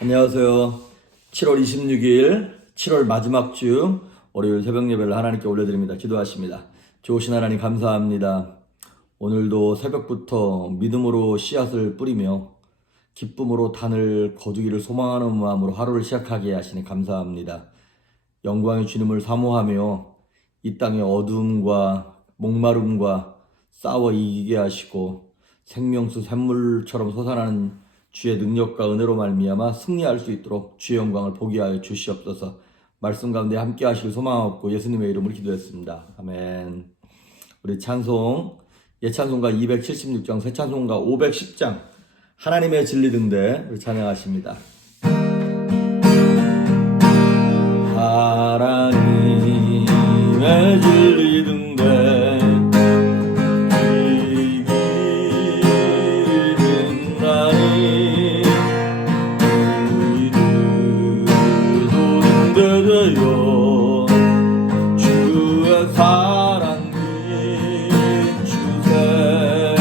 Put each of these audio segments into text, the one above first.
안녕하세요. 7월 26일, 7월 마지막 주 월요일 새벽 예배를 하나님께 올려드립니다. 기도하십니다. 좋으신 하나님 감사합니다. 오늘도 새벽부터 믿음으로 씨앗을 뿌리며 기쁨으로 단을 거두기를 소망하는 마음으로 하루를 시작하게 하시니 감사합니다. 영광의 주님을 사모하며 이 땅의 어두움과 목마름과 싸워 이기게 하시고 생명수 샘물처럼 솟아나는 주의 능력과 은혜로 말미암아 승리할 수 있도록 주의 영광을 보게 하여 주시옵소서. 말씀 가운데 함께 하시길 소망하고 예수님의 이름으로 기도했습니다. 아멘. 우리 찬송 예찬송가 276장, 새찬송가 510장 하나님의 진리 등대 우리 찬양하십니다. 하나님의 진리 등대 주의 사랑 비추세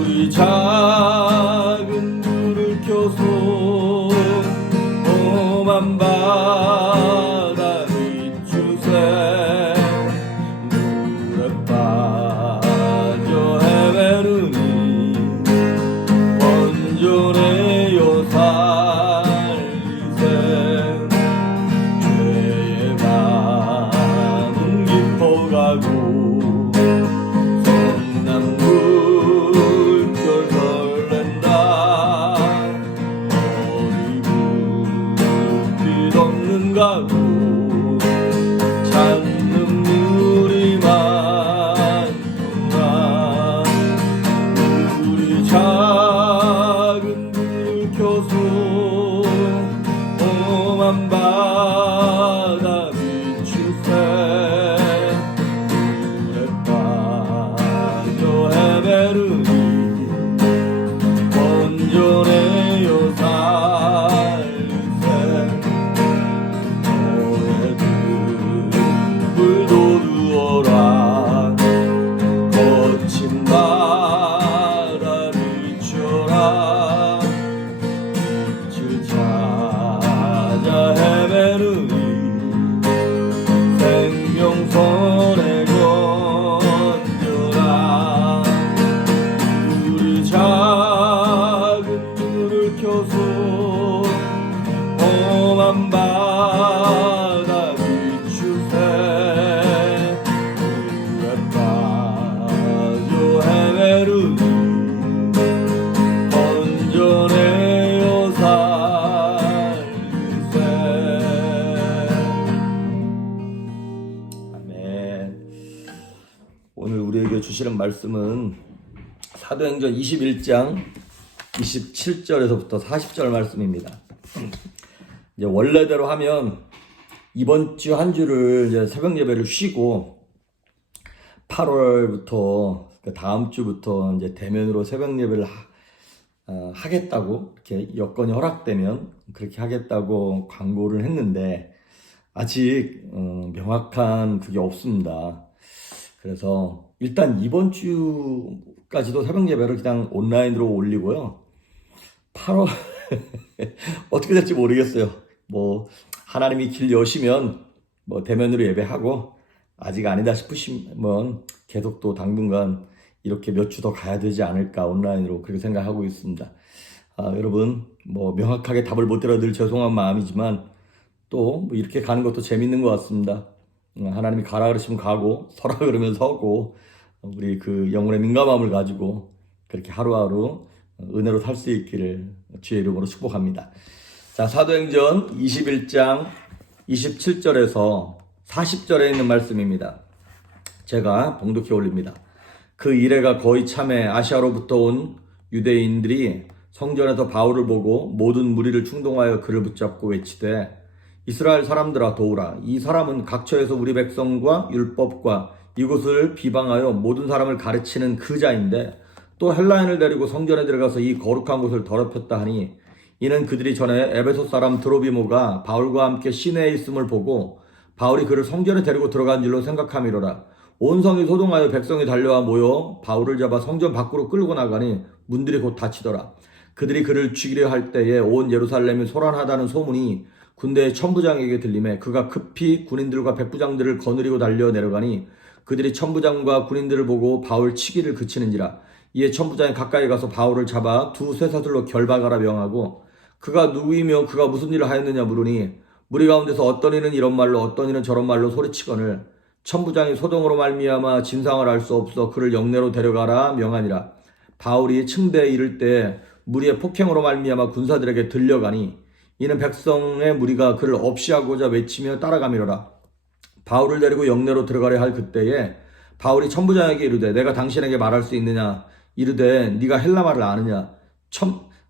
우리 작은 불을 켜소 험한 바다 비추세 물에 빠져 헤매르니 온전해요 선남 물결 설렌다 어리고 빛 없는 가구 찾는 물이 많구나 우리 작은 불 켜소 험한 바다 비추세 온전해요 살세 너의 불도 두어라 거친 바다 비춰라 빛을 찾아 헤매르니 생명선에 건져라 우리 작은 불을 켜소 험한 바다 비추세 물에 빠져 헤매르니 온전해요 살세 아멘. 오늘 우리에게 주시는 말씀은 사도행전 21장 27절에서부터 40절 말씀입니다. 이제 원래대로 하면 이번 주 한 주를 이제 새벽 예배를 쉬고 8월부터 다음 주부터 이제 대면으로 새벽 예배를 하겠다고 이렇게 여건이 허락되면 그렇게 하겠다고 광고를 했는데 아직 명확한 그게 없습니다. 그래서 일단 이번 주까지도 새벽 예배를 그냥 온라인으로 올리고요. 8월 어떻게 될지 모르겠어요. 뭐 하나님이 길 여시면 뭐 대면으로 예배하고 아직 아니다 싶으시면 계속 또 당분간 이렇게 몇 주 더 가야 되지 않을까 온라인으로 그렇게 생각하고 있습니다. 여러분 뭐 명확하게 답을 못 드려 늘 죄송한 마음이지만 또 뭐 이렇게 가는 것도 재밌는 것 같습니다. 하나님이 가라 그러시면 가고 서라 그러면 서고 우리 그 영혼의 민감함을 가지고 그렇게 하루하루 은혜로 살 수 있기를 주의 이름으로 축복합니다. 자, 사도행전 21장 27절에서 40절에 있는 말씀입니다. 제가 봉독해 올립니다. 그 이래가 거의 참에 아시아로부터 온 유대인들이 성전에서 바울을 보고 모든 무리를 충동하여 그를 붙잡고 외치되 이스라엘 사람들아 도우라. 이 사람은 각처에서 우리 백성과 율법과 이곳을 비방하여 모든 사람을 가르치는 그 자인데 또 헬라인을 데리고 성전에 들어가서 이 거룩한 곳을 더럽혔다 하니 이는 그들이 전에 에베소 사람 드로비모가 바울과 함께 시내에 있음을 보고 바울이 그를 성전에 데리고 들어간 줄로 생각함이로라. 온 성이 소동하여 백성이 달려와 모여 바울을 잡아 성전 밖으로 끌고 나가니 문들이 곧 닫히더라. 그들이 그를 죽이려 할 때에 온 예루살렘이 소란하다는 소문이 군대의 천부장에게 들리매 그가 급히 군인들과 백부장들을 거느리고 달려 내려가니 그들이 천부장과 군인들을 보고 바울 치기를 그치는지라. 이에 천부장이 가까이 가서 바울을 잡아 두 쇠사슬로 결박하라 명하고 그가 누구이며 그가 무슨 일을 하였느냐 물으니 무리 가운데서 어떤 이는 이런 말로 어떤 이는 저런 말로 소리치거늘 천부장이 소동으로 말미암아 진상을 알 수 없어 그를 영내로 데려가라 명하니라. 바울이 층대에 이를 때 무리의 폭행으로 말미암아 군사들에게 들려가니 이는 백성의 무리가 그를 없이하고자 외치며 따라가미로라. 바울을 데리고 영내로 들어가려 할 그때에 바울이 천부장에게 이르되 내가 당신에게 말할 수 있느냐 이르되 네가 헬라말을 아느냐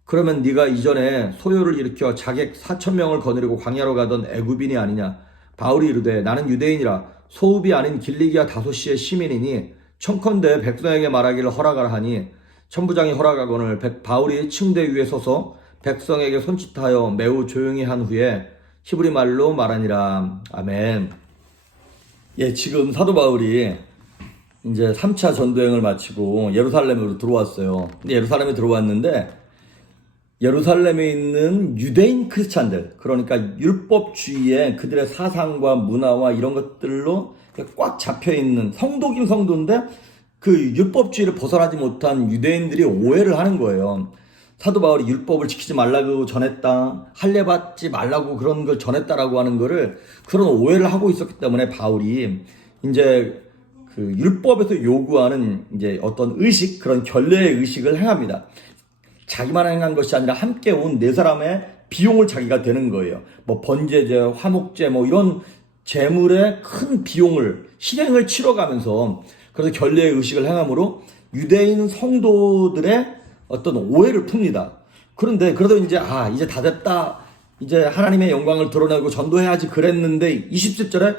그러면 네가 이전에 소요를 일으켜 자객 4,000명을 거느리고 광야로 가던 애굽인이 아니냐. 바울이 이르되 나는 유대인이라 소읍이 아닌 길리기아 다소시의 시민이니 청컨대 백성에게 말하기를 허락하라 하니 천부장이 허락하거늘 바울이 층대 위에 서서 백성에게 손짓하여 매우 조용히 한 후에 히브리 말로 말하니라. 아멘. 예, 지금 사도 바울이 이제 3차 전도행을 마치고 예루살렘으로 들어왔어요. 근데 예루살렘에 들어왔는데 예루살렘에 있는 유대인 크리스찬들, 그러니까 율법주의에 그들의 사상과 문화와 이런 것들로 꽉 잡혀있는 성도긴 성도인데 그 율법주의를 벗어나지 못한 유대인들이 오해를 하는 거예요. 사도 바울이 율법을 지키지 말라고 전했다, 할례 받지 말라고 그런 걸 전했다라고 하는 거를 그런 오해를 하고 있었기 때문에 바울이 이제 그 율법에서 요구하는 이제 어떤 의식, 그런 결례의 의식을 행합니다. 자기만 행한 것이 아니라 함께 온 네 사람의 비용을 자기가 되는 거예요. 뭐 번제제, 화목제 뭐 이런 제물의 큰 비용을 실행을 치러가면서 그래서 결례의 의식을 행함으로 유대인 성도들의 어떤 오해를 풉니다. 그런데 그래도 이제 이제 다 됐다. 이제 하나님의 영광을 드러내고 전도해야지 그랬는데 27절에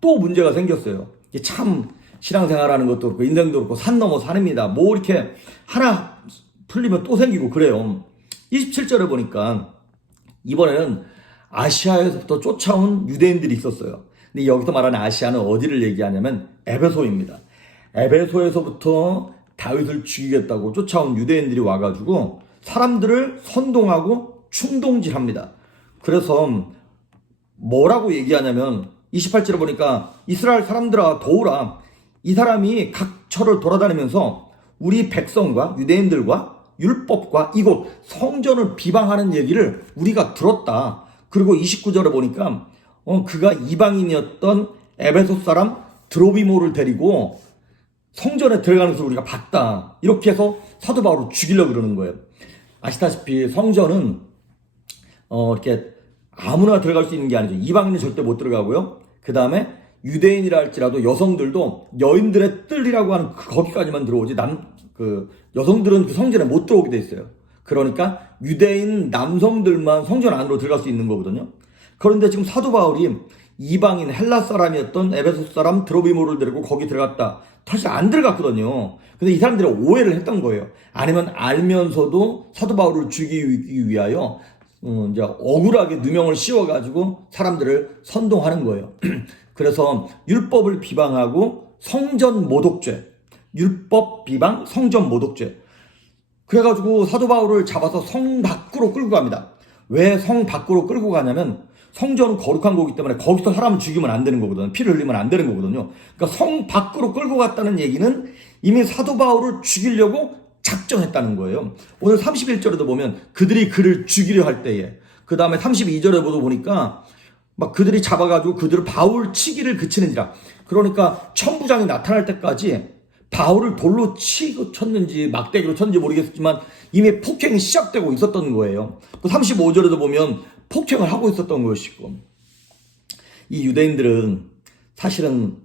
또 문제가 생겼어요. 이게 참 신앙생활하는 것도 그렇고 인생도 그렇고 산 넘어 산입니다. 뭐 이렇게 하나 풀리면 또 생기고 그래요. 27절에 보니까 이번에는 아시아에서부터 쫓아온 유대인들이 있었어요. 근데 여기서 말하는 아시아는 어디를 얘기하냐면 에베소입니다. 에베소에서부터 다윗을 죽이겠다고 쫓아온 유대인들이 와가지고 사람들을 선동하고 충동질합니다. 그래서 뭐라고 얘기하냐면 28절에 보니까 이스라엘 사람들아 도우라. 이 사람이 각 처를 돌아다니면서 우리 백성과 유대인들과 율법과 이곳 성전을 비방하는 얘기를 우리가 들었다. 그리고 29절에 보니까 그가 이방인이었던 에베소 사람 드로비모를 데리고 성전에 들어가는 것을 우리가 봤다. 이렇게 해서 사도 바울을 죽이려고 그러는 거예요. 아시다시피 성전은 이렇게 아무나 들어갈 수 있는 게 아니죠. 이방인은 절대 못 들어가고요. 그 다음에 유대인이라 할지라도 여성들도 여인들의 뜰이라고 하는 거기까지만 들어오지 여성들은 그 성전에 못 들어오게 돼 있어요. 그러니까 유대인 남성들만 성전 안으로 들어갈 수 있는 거거든요. 그런데 지금 사도 바울이 이방인 헬라 사람이었던 에베소 사람 드로비모를 데리고 거기 들어갔다. 다시 안 들어갔거든요. 근데 이 사람들이 오해를 했던 거예요. 아니면 알면서도 사도 바울을 죽이기 위하여 이제 억울하게 누명을 씌워가지고 사람들을 선동하는 거예요. 그래서 율법을 비방하고 성전 모독죄, 율법 비방, 성전 모독죄. 그래가지고 사도 바울을 잡아서 성 밖으로 끌고 갑니다. 왜 성 밖으로 끌고 가냐면 성전은 거룩한 거기 때문에 거기서 사람을 죽이면 안 되는 거거든요. 피를 흘리면 안 되는 거거든요. 그러니까 성 밖으로 끌고 갔다는 얘기는 이미 사도 바울을 죽이려고 작정했다는 거예요. 오늘 31절에도 보면 그들이 그를 죽이려 할 때에, 그 다음에 32절에 보니까 막 그들이 잡아가지고 그들을 바울 치기를 그치는지라. 그러니까 천부장이 나타날 때까지 바울을 돌로 치고 쳤는지 막대기로 쳤는지 모르겠지만 이미 폭행이 시작되고 있었던 거예요. 또 35절에도 보면 폭행을 하고 있었던 것이고, 이 유대인들은 사실은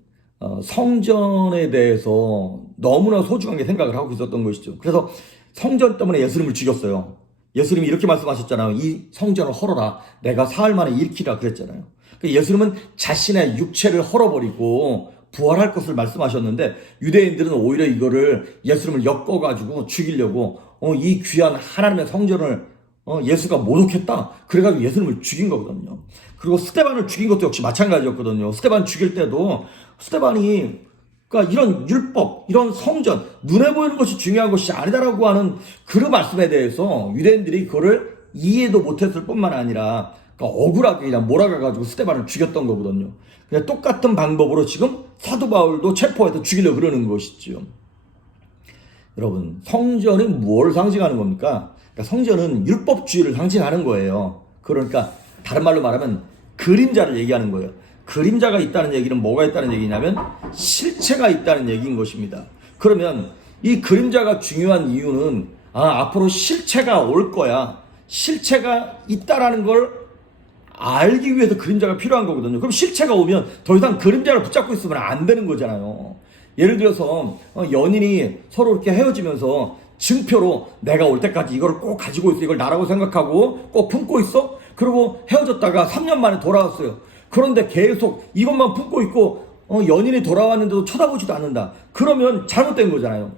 성전에 대해서 너무나 소중하게 생각을 하고 있었던 것이죠. 그래서 성전 때문에 예수님을 죽였어요. 예수님이 이렇게 말씀하셨잖아요. 이 성전을 헐어라. 내가 사흘 만에 일으키라 그랬잖아요. 예수님은 자신의 육체를 헐어버리고 부활할 것을 말씀하셨는데 유대인들은 오히려 이거를 예수님을 엮어가지고 죽이려고 이 귀한 하나님의 성전을 예수가 모독했다. 그래가지고 예수님을 죽인 거거든요. 그리고 스데반을 죽인 것도 역시 마찬가지였거든요. 스데반 죽일 때도 스데반이 그러니까 이런 율법, 이런 성전, 눈에 보이는 것이 중요한 것이 아니다라고 하는 그 말씀에 대해서 유대인들이 그거를 이해도 못했을 뿐만 아니라 그러니까 억울하게 그냥 몰아가가지고 스데반을 죽였던 거거든요. 그냥 똑같은 방법으로 지금 사도 바울도 체포해서 죽이려고 그러는 것이죠. 여러분, 성전이 뭘 상징하는 겁니까? 그러니까 성전은 율법주의를 상징하는 거예요. 그러니까 다른 말로 말하면 그림자를 얘기하는 거예요. 그림자가 있다는 얘기는 뭐가 있다는 얘기냐면 실체가 있다는 얘기인 것입니다. 그러면 이 그림자가 중요한 이유는 앞으로 실체가 올 거야. 실체가 있다라는 걸 알기 위해서 그림자가 필요한 거거든요. 그럼 실체가 오면 더 이상 그림자를 붙잡고 있으면 안 되는 거잖아요. 예를 들어서 연인이 서로 이렇게 헤어지면서 증표로 내가 올 때까지 이걸 꼭 가지고 있어. 이걸 나라고 생각하고 꼭 품고 있어. 그리고 헤어졌다가 3년 만에 돌아왔어요. 그런데 계속 이것만 품고 있고 연인이 돌아왔는데도 쳐다보지도 않는다. 그러면 잘못된 거잖아요.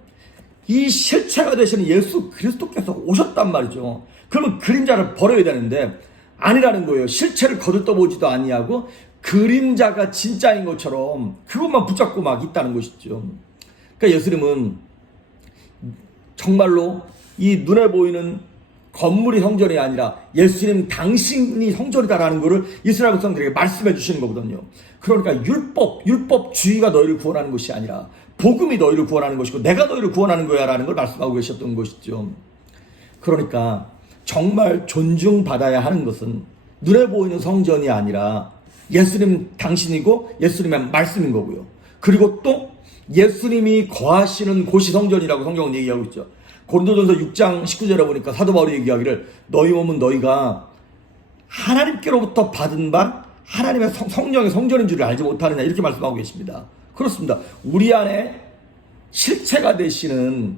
이 실체가 되시는 예수 그리스도께서 오셨단 말이죠. 그러면 그림자를 버려야 되는데 아니라는 거예요. 실체를 거들떠보지도 아니하고 그림자가 진짜인 것처럼 그것만 붙잡고 막 있다는 것이죠. 그러니까 예수님은 정말로 이 눈에 보이는 건물이 성전이 아니라 예수님 당신이 성전이다라는 것을 이스라엘 백성들에게 말씀해 주시는 거거든요. 그러니까 율법주의가 너희를 구원하는 것이 아니라 복음이 너희를 구원하는 것이고 내가 너희를 구원하는 거야 라는 걸 말씀하고 계셨던 것이죠. 그러니까 정말 존중받아야 하는 것은 눈에 보이는 성전이 아니라 예수님 당신이고 예수님의 말씀인 거고요. 그리고 또 예수님이 거하시는 곳이 성전이라고 성경은 얘기하고 있죠. 고린도전서 6장 19절에 보니까 사도 바울이 얘기하기를 너희 몸은 너희가 하나님께로부터 받은 바 하나님의 성령의 성전인 줄을 알지 못하느냐 이렇게 말씀하고 계십니다. 그렇습니다. 우리 안에 실체가 되시는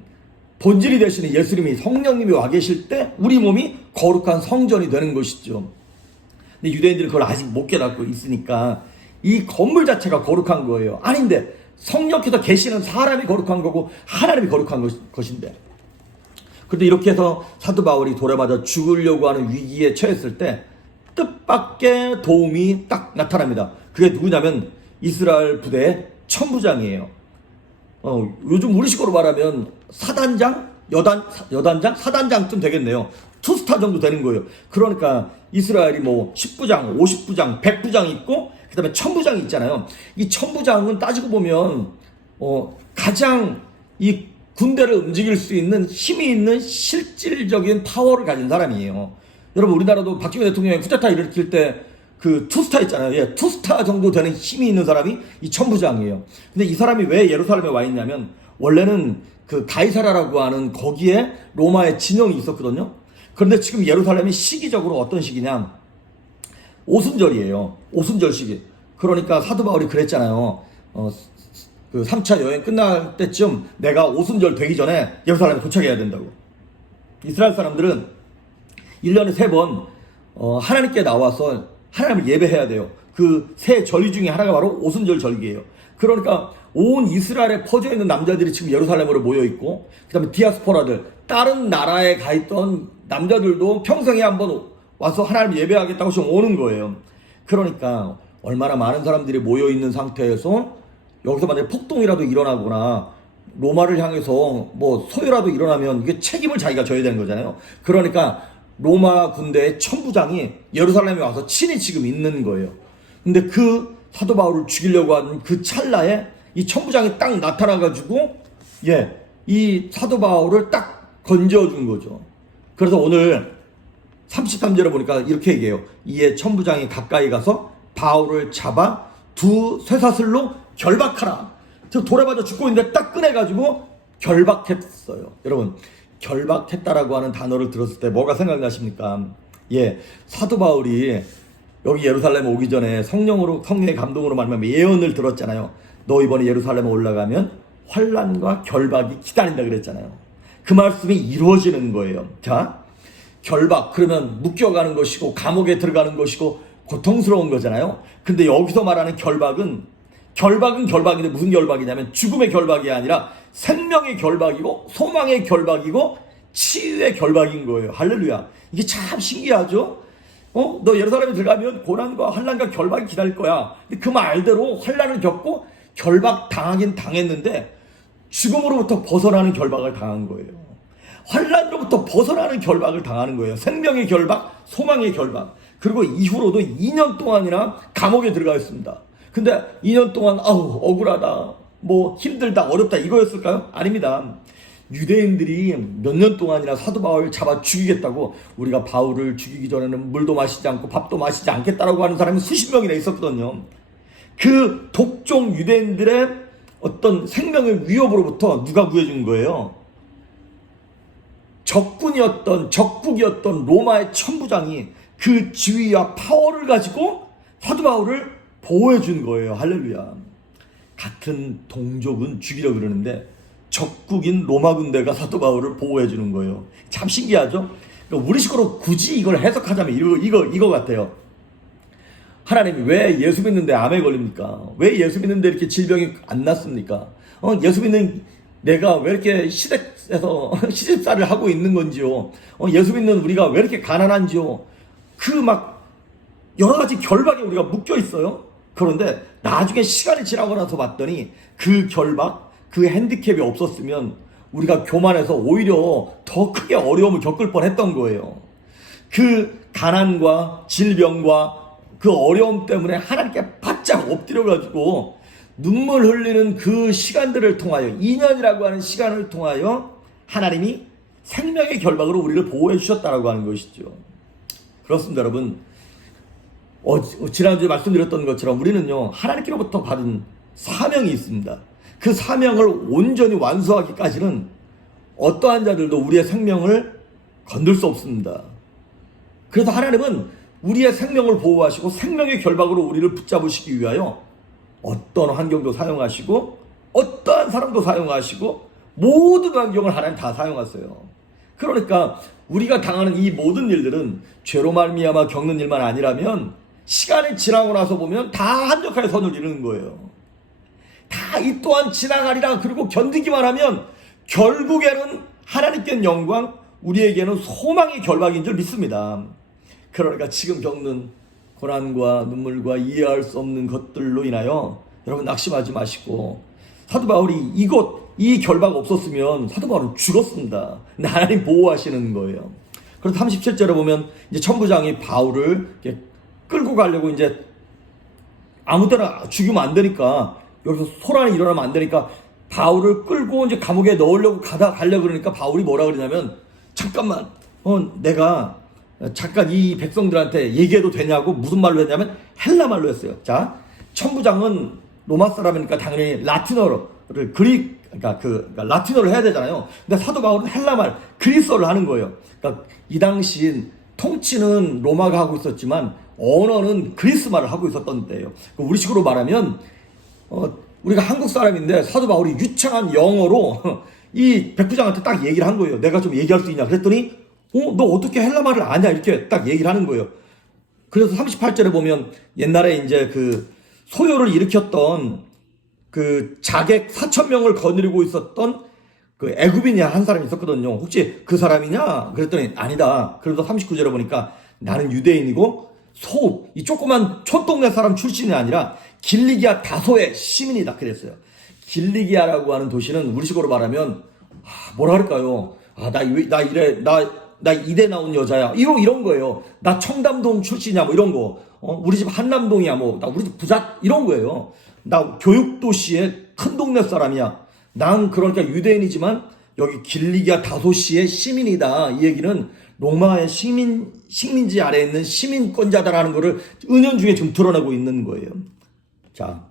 본질이 되시는 예수님이 성령님이 와 계실 때 우리 몸이 거룩한 성전이 되는 것이죠. 근데 유대인들은 그걸 아직 못 깨닫고 있으니까 이 건물 자체가 거룩한 거예요. 아닌데 성령께서 계시는 사람이 거룩한 거고 하나님이 거룩한 것인데 그런데 이렇게 해서 사도 바울이 돌에 맞아 죽으려고 하는 위기에 처했을 때 뜻밖의 도움이 딱 나타납니다. 그게 누구냐면 이스라엘 부대의 천부장이에요. 요즘 우리식으로 말하면 사단장, 여단장, 사단장쯤 되겠네요. 투스타 정도 되는 거예요. 그러니까 이스라엘이 뭐 10부장, 50부장, 100부장이 있고 그 다음에 천부장이 있잖아요. 이 천부장은 따지고 보면 가장 이 군대를 움직일 수 있는 힘이 있는 실질적인 파워를 가진 사람이에요. 여러분 우리나라도 박정희 대통령이 쿠데타 일으킬 때 그 투스타 있잖아요. 예, 투스타 정도 되는 힘이 있는 사람이 이 천부장이에요. 근데 이 사람이 왜 예루살렘에 와 있냐면 원래는 그 가이사라라고 하는 거기에 로마의 진영이 있었거든요. 그런데 지금 예루살렘이 시기적으로 어떤 시기냐? 오순절이에요. 오순절 시기. 그러니까 사도 바울이 그랬잖아요. 그 3차 여행 끝날 때쯤 내가 오순절 되기 전에 예루살렘에 도착해야 된다고. 이스라엘 사람들은 1년에 3번 하나님께 나와서 하나님을 예배해야 돼요. 그 세 절기 중에 하나가 바로 오순절 절기예요. 그러니까 온 이스라엘에 퍼져 있는 남자들이 지금 예루살렘으로 모여 있고 그 다음에 디아스포라들 다른 나라에 가 있던 남자들도 평생에 한번 와서 하나님 예배하겠다고 지금 오는 거예요. 그러니까 얼마나 많은 사람들이 모여 있는 상태에서 여기서 만약에 폭동이라도 일어나거나 로마를 향해서 뭐 소요라도 일어나면 이게 책임을 자기가 져야 되는 거잖아요. 그러니까 로마 군대의 천부장이 예루살렘에 와서 친히 지금 있는 거예요. 근데 그 사도 바울을 죽이려고 하는 그 찰나에 이 천부장이 딱 나타나가지고 이 사도 바울을 딱 건져준 거죠. 그래서 오늘 33절에 보니까 이렇게 얘기해요. 이에 천부장이 가까이 가서 바울을 잡아 두 쇠사슬로 결박하라. 저 돌에 맞아 죽고 있는데 딱 꺼내가지고 결박했어요. 여러분 결박했다라고 하는 단어를 들었을 때 뭐가 생각나십니까? 사도 바울이 여기 예루살렘에 오기 전에 성령의 감동으로 말하면 예언을 들었잖아요. 너 이번에 예루살렘에 올라가면 환난과 결박이 기다린다 그랬잖아요. 그 말씀이 이루어지는 거예요. 자, 결박 그러면 묶여가는 것이고 감옥에 들어가는 것이고 고통스러운 거잖아요. 근데 여기서 말하는 결박은 결박인데 무슨 결박이냐면 죽음의 결박이 아니라 생명의 결박이고 소망의 결박이고 치유의 결박인 거예요. 할렐루야. 이게 참 신기하죠? 너 예루살렘에 들어가면 고난과 환난과 결박이 기다릴 거야. 근데 그 말대로 환난을 겪고 결박 당하긴 당했는데 죽음으로부터 벗어나는 결박을 당한 거예요. 환난으로부터 벗어나는 결박을 당하는 거예요. 생명의 결박, 소망의 결박. 그리고 이후로도 2년 동안이나 감옥에 들어가 있습니다. 근데 2년 동안 억울하다, 뭐 힘들다, 어렵다 이거였을까요? 아닙니다. 유대인들이 몇 년 동안이나 사도 바울을 잡아 죽이겠다고, 우리가 바울을 죽이기 전에는 물도 마시지 않고 밥도 마시지 않겠다라고 하는 사람이 수십 명이나 있었거든요. 그 독종 유대인들의 어떤 생명의 위협으로부터 누가 구해준 거예요? 적국이었던 로마의 천부장이 그 지위와 파워를 가지고 사도 바울을 보호해 준 거예요. 할렐루야. 같은 동족은 죽이려 그러는데 적국인 로마 군대가 사도 바울을 보호해 주는 거예요. 참 신기하죠? 그러니까 우리식으로 굳이 이걸 해석하자면 이거 같아요. 하나님이 왜 예수 믿는데 암에 걸립니까? 왜 예수 믿는데 이렇게 질병이 안 났습니까? 예수 믿는 내가 왜 이렇게 시댁에서 시집살이를 하고 있는 건지요? 예수 믿는 우리가 왜 이렇게 가난한지요? 그 막 여러 가지 결박에 우리가 묶여 있어요. 그런데 나중에 시간이 지나고 나서 봤더니 그 결박, 그 핸디캡이 없었으면 우리가 교만해서 오히려 더 크게 어려움을 겪을 뻔했던 거예요. 그 가난과 질병과 그 어려움 때문에 하나님께 바짝 엎드려가지고 눈물 흘리는 그 시간들을 통하여, 2년이라고 하는 시간을 통하여 하나님이 생명의 결박으로 우리를 보호해 주셨다라고 하는 것이죠. 그렇습니다, 여러분. 지난주에 말씀드렸던 것처럼 우리는요, 하나님께로부터 받은 사명이 있습니다. 그 사명을 온전히 완수하기까지는 어떠한 자들도 우리의 생명을 건들 수 없습니다. 그래서 하나님은 우리의 생명을 보호하시고 생명의 결박으로 우리를 붙잡으시기 위하여 어떤 환경도 사용하시고 어떠한 사람도 사용하시고 모든 환경을 하나님 다 사용하세요. 그러니까 우리가 당하는 이 모든 일들은 죄로 말미암아 겪는 일만 아니라면 시간이 지나고 나서 보면 다 한적하게 선을 이루는 거예요. 다 이 또한 지나가리라. 그리고 견디기만 하면 결국에는 하나님께는 영광, 우리에게는 소망의 결박인 줄 믿습니다. 그러니까 지금 겪는 고난과 눈물과 이해할 수 없는 것들로 인하여 여러분 낙심하지 마시고, 사도 바울이 이 결박 없었으면 사도 바울은 죽었습니다. 근데 하나님 보호하시는 거예요. 그래서 37절에 보면 이제 천부장이 바울을 이렇게 끌고 가려고, 이제 아무데나 죽이면 안 되니까, 여기서 소란이 일어나면 안 되니까 바울을 끌고 이제 감옥에 넣으려고 가려고 그러니까 바울이 뭐라 그러냐면, 잠깐만, 내가 잠깐 이 백성들한테 얘기해도 되냐고. 무슨 말로 했냐면 헬라 말로 했어요. 자, 천부장은 로마 사람이니까 당연히 라틴어를 그러니까 라틴어를 해야 되잖아요. 근데 사도 바울은 헬라 말, 그리스어를 하는 거예요. 그러니까 이 당시인 통치는 로마가 하고 있었지만 언어는 그리스 말을 하고 있었던 때예요. 우리식으로 말하면 우리가 한국 사람인데 사도 바울이 유창한 영어로 이 백부장한테 딱 얘기를 한 거예요. 내가 좀 얘기할 수 있냐 그랬더니 너 어떻게 헬라 말을 아냐 이렇게 딱 얘기를 하는 거예요. 그래서 38절에 보면 옛날에 이제 그 소요를 일으켰던 그 자객 4,000명을 거느리고 있었던 그 애굽인이 한 사람이 있었거든요. 혹시 그 사람이냐 그랬더니 아니다. 그래서 39절에 보니까 나는 유대인이고 이 조그만 촌동네 사람 출신이 아니라 길리기아 다소의 시민이다 그랬어요. 길리기아라고 하는 도시는 우리식으로 말하면 뭐라 할까요? 나 이대 나온 여자야. 이런 거예요. 나 청담동 출신이야. 뭐 이런 거. 우리 집 한남동이야. 나 우리 집 부자. 이런 거예요. 나 교육도시의 큰 동네 사람이야. 난 그러니까 유대인이지만 여기 길리기아 다소시의 시민이다. 이 얘기는 로마의 식민지 아래에 있는 시민권자다라는 거를 은연중에 지금 드러내고 있는 거예요. 자,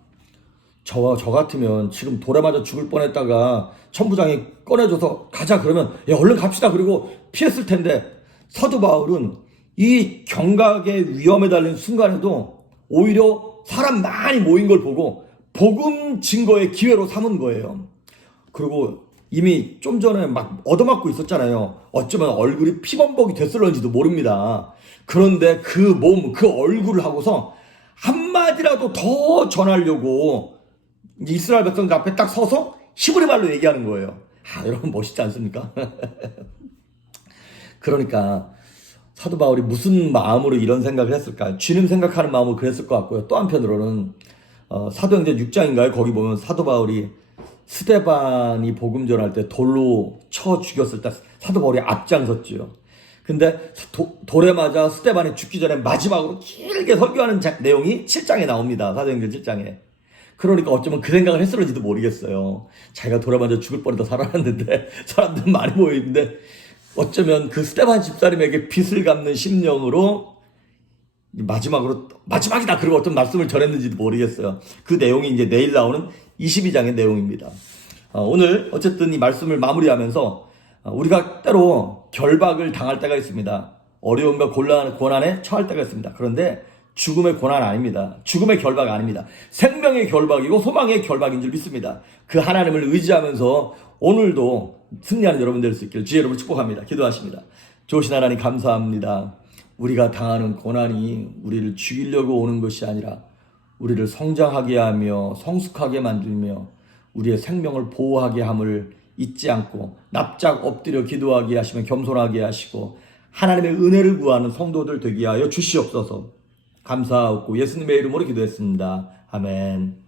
저 같으면 지금 돌에 맞아 죽을 뻔했다가 천부장이 꺼내줘서 가자 그러면 얼른 갑시다 그리고 피했을 텐데, 사도 바울은 이 경각의 위험에 달린 순간에도 오히려 사람 많이 모인 걸 보고 복음 증거의 기회로 삼은 거예요. 그리고 이미 좀 전에 막 얻어맞고 있었잖아요. 어쩌면 얼굴이 피범벅이 됐을런지도 모릅니다. 그런데 그 얼굴을 하고서 한마디라도 더 전하려고 이스라엘 백성들 앞에 딱 서서 히브리 말로 얘기하는 거예요. 여러분 멋있지 않습니까? 그러니까 사도 바울이 무슨 마음으로 이런 생각을 했을까? 쥐는 생각하는 마음으로 그랬을 것 같고요. 또 한편으로는 사도행전 6장인가요? 거기 보면 사도 바울이 스데반이 복음 전할 때 돌로 쳐 죽였을 때 사도 바울이 앞장섰죠. 근데 돌에 맞아 스데반이 죽기 전에 마지막으로 길게 설교하는 내용이 7장에 나옵니다. 사도행전 7장에. 그러니까 어쩌면 그 생각을 했을지도 모르겠어요. 자기가 돌에 맞아 죽을 뻔해도 살아났는데 사람들 많이 모이는데 어쩌면 그 스데반 집사님에게 빚을 갚는 심령으로 마지막이다 그리고 어떤 말씀을 전했는지도 모르겠어요. 그 내용이 이제 내일 나오는 22장의 내용입니다. 오늘 어쨌든 이 말씀을 마무리하면서 우리가 때로 결박을 당할 때가 있습니다. 어려움과 고난에 처할 때가 있습니다. 그런데 죽음의 고난 아닙니다. 죽음의 결박 아닙니다. 생명의 결박이고 소망의 결박인 줄 믿습니다. 그 하나님을 의지하면서 오늘도 승리하는 여러분 될 수 있기를 주의 이름으로 축복합니다. 기도하십니다. 좋으신 하나님 감사합니다. 우리가 당하는 고난이 우리를 죽이려고 오는 것이 아니라 우리를 성장하게 하며 성숙하게 만들며 우리의 생명을 보호하게 함을 잊지 않고 납작 엎드려 기도하게 하시며 겸손하게 하시고 하나님의 은혜를 구하는 성도들 되게 하여 주시옵소서. 감사하고 예수님의 이름으로 기도했습니다. 아멘.